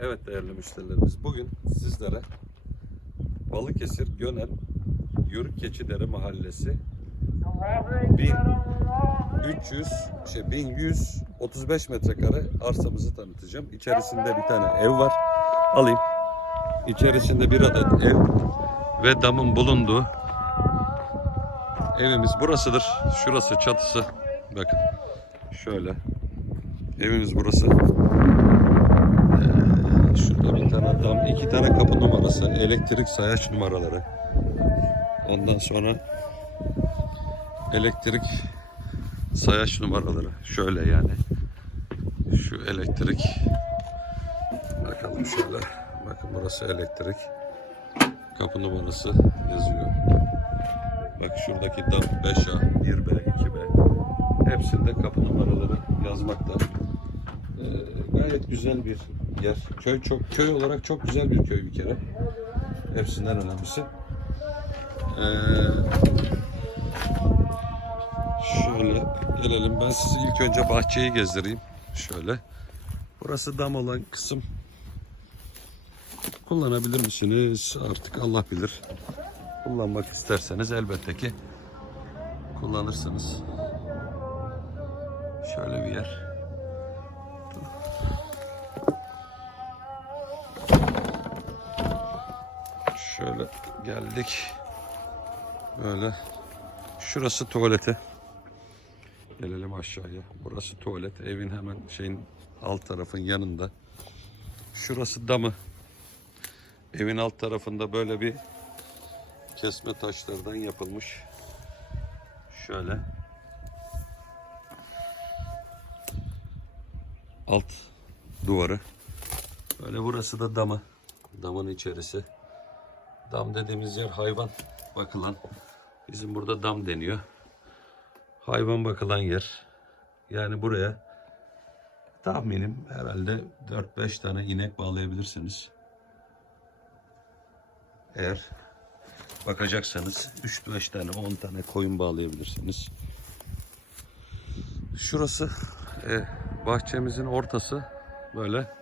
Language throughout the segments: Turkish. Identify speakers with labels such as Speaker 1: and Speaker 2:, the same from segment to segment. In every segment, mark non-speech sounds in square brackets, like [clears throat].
Speaker 1: Evet değerli müşterilerimiz bugün sizlere Balıkesir Gönen Yörük Keçidere Mahallesi 1300 şey 1135 metrekare arsamızı tanıtacağım. İçerisinde bir tane ev var. Alayım. İçerisinde bir adet ev ve damın bulunduğu evimiz burasıdır. Şurası çatısı. Bakın. Şöyle. Evimiz burası. Ee, şurada bir tane dam, iki tane kapı numarası, elektrik sayaç numaraları. Ondan sonra elektrik sayaç numaraları. Şöyle yani. Şu elektrik. Bakalım şöyle. Bakın burası elektrik. Kapı numarası yazıyor. Bak şuradaki dam 5A, 1B, 2B. Hepsinde kapı numaraları yazmakta. Ee, gayet güzel bir yer. Köy çok köy olarak çok güzel bir köy bir kere. Hepsinden önemlisi. Ee, şöyle gelelim. Ben sizi ilk önce bahçeyi gezdireyim. Şöyle. Burası dam olan kısım. Kullanabilir misiniz? Artık Allah bilir. Kullanmak isterseniz elbette ki kullanırsınız. Şöyle bir yer. Şöyle geldik. Böyle. Şurası tuvaleti. Gelelim aşağıya. Burası tuvalet. Evin hemen şeyin alt tarafın yanında. Şurası damı. Evin alt tarafında böyle bir kesme taşlardan yapılmış. Şöyle. Alt duvarı. Böyle burası da damı. Damın içerisi. Dam dediğimiz yer hayvan bakılan. Bizim burada dam deniyor. Hayvan bakılan yer. Yani buraya tahminim herhalde 4-5 tane inek bağlayabilirsiniz. Eğer bakacaksanız 3-5 tane 10 tane koyun bağlayabilirsiniz. Şurası e, bahçemizin ortası böyle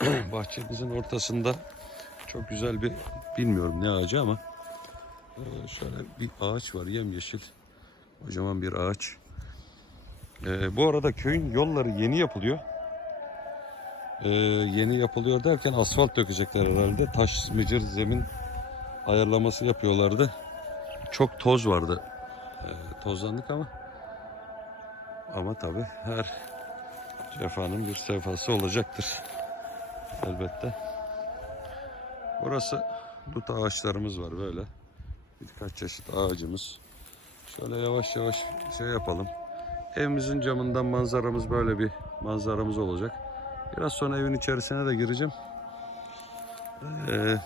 Speaker 1: [clears throat] bahçemizin ortasında çok güzel bir bilmiyorum ne ağacı ama e, şöyle bir ağaç var yemyeşil kocaman bir ağaç. E, bu arada köyün yolları yeni yapılıyor. E, yeni yapılıyor derken asfalt dökecekler herhalde. Taş mıcır zemin ayarlaması yapıyorlardı. Çok toz vardı. E, tozlandık ama ama tabi her cefanın bir sefası olacaktır. Elbette. Burası dut ağaçlarımız var böyle. Birkaç çeşit ağacımız. Şöyle yavaş yavaş şey yapalım. Evimizin camından manzaramız böyle bir manzaramız olacak. Biraz sonra evin içerisine de gireceğim. Ee,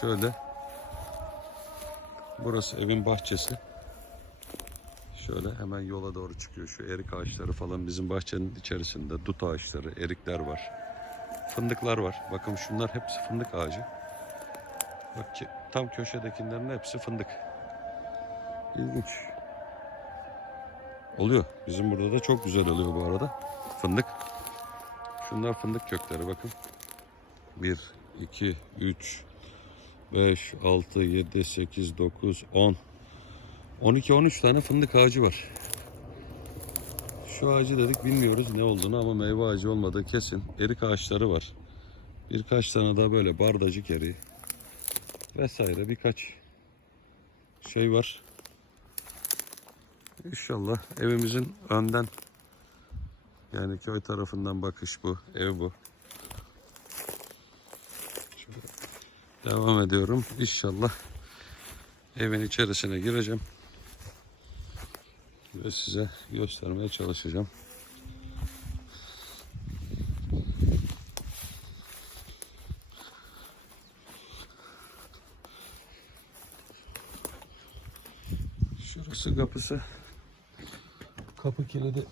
Speaker 1: şöyle. Burası evin bahçesi. Şöyle hemen yola doğru çıkıyor. Şu erik ağaçları falan bizim bahçenin içerisinde. Dut ağaçları, erikler var. Fındıklar var. Bakın şunlar hepsi fındık ağacı. Bak tam köşedekilerin hepsi fındık. İlginç. Oluyor. Bizim burada da çok güzel oluyor bu arada. Fındık. Şunlar fındık kökleri bakın. 1, 2, 3, 5, 6, 7, 8, 9, 10. 12-13 tane fındık ağacı var. Şu ağacı dedik bilmiyoruz ne olduğunu ama meyve ağacı olmadığı kesin. Erik ağaçları var. Birkaç tane daha böyle bardacık eriği. Vesaire birkaç şey var. İnşallah evimizin önden yani köy tarafından bakış bu. Ev bu. Şöyle devam ediyorum. İnşallah evin içerisine gireceğim. Ve size göstermeye çalışacağım. Kapısı kapısı. Kapı kilidi.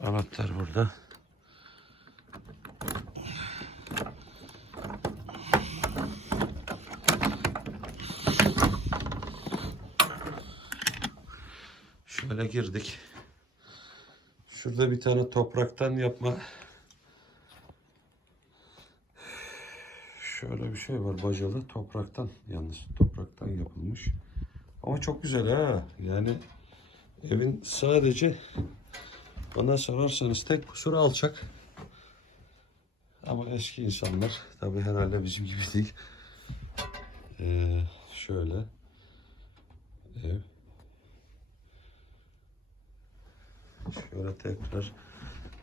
Speaker 1: Anahtar burada. Şöyle girdik. Şurada bir tane topraktan yapma şöyle bir şey var bacalı topraktan yalnız topraktan yapılmış. Ama çok güzel ha. Yani evin sadece bana sorarsanız tek kusuru alçak. Ama eski insanlar tabi herhalde bizim gibi değil. Ee, şöyle ev. Şöyle tekrar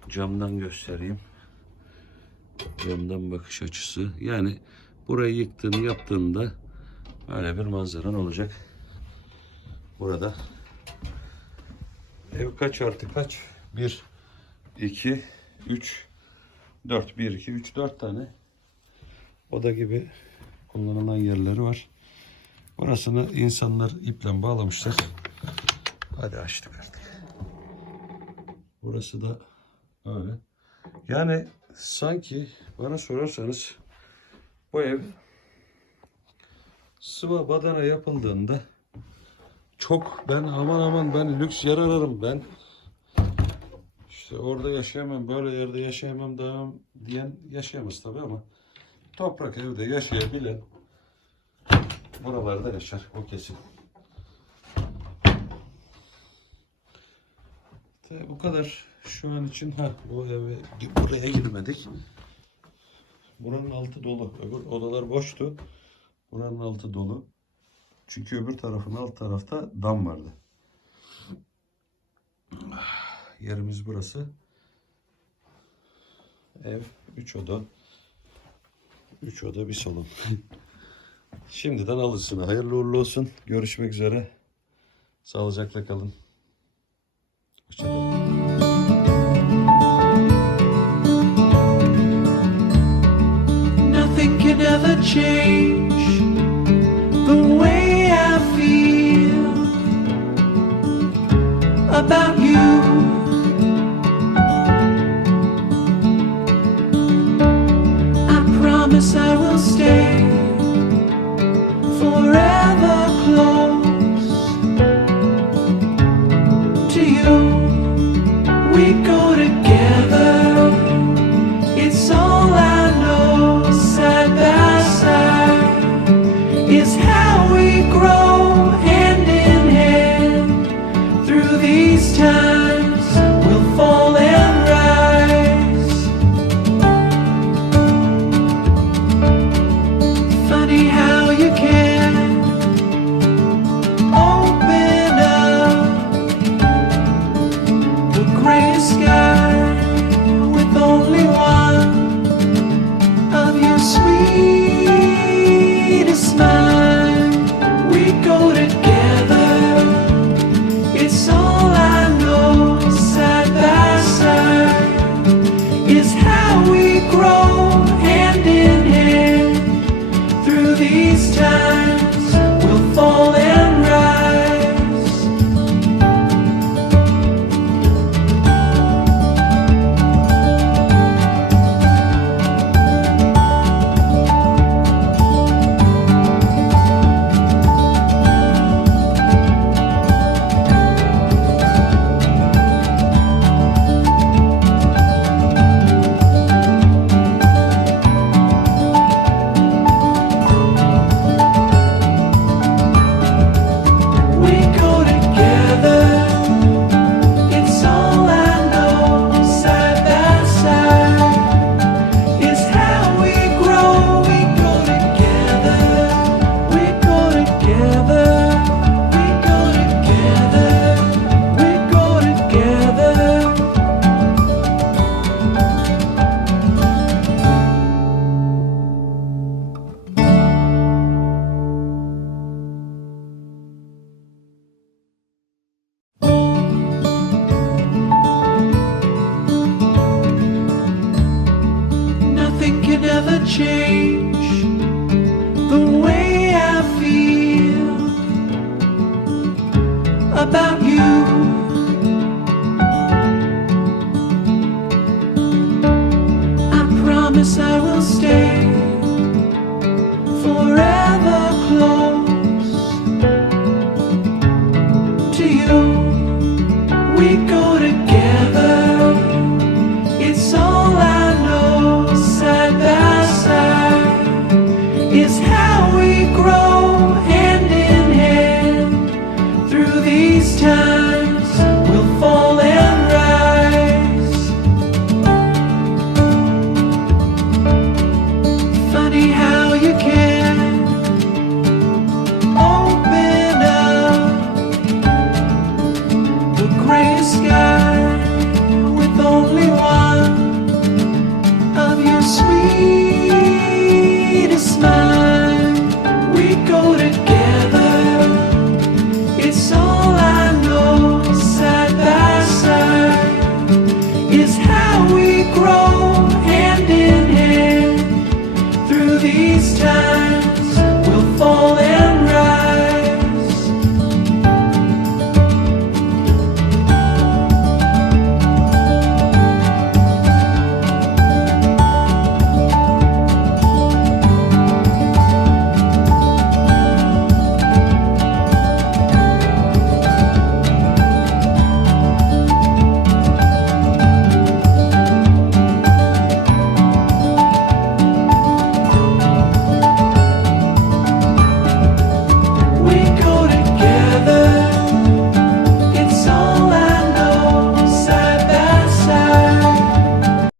Speaker 1: camdan göstereyim. Camdan bakış açısı. Yani burayı yıktığını yaptığında böyle bir manzaran olacak. Burada ev kaç artı kaç? 1, 2, 3, 4. 1, 2, 3, 4 tane oda gibi kullanılan yerleri var. Burasını insanlar iple bağlamışlar. Hadi açtık artık. Burası da öyle. Yani sanki bana sorarsanız bu ev sıva badana yapıldığında çok ben aman aman ben lüks yer ararım ben işte orada yaşayamam böyle yerde yaşayamam daha diyen yaşayamaz tabii ama toprak evde yaşayabilen buralarda yaşar o kesin. Tabii bu kadar şu an için ha bu eve buraya girmedik. Buranın altı dolu. Öbür odalar boştu. Buranın altı dolu. Çünkü öbür tarafın alt tarafta dam vardı. Yerimiz burası. Ev 3 oda. 3 oda bir salon. [laughs] Şimdiden alışsın. Hayırlı uğurlu olsun. Görüşmek üzere. Sağlıcakla kalın.
Speaker 2: Nothing can ever change the way I feel about you.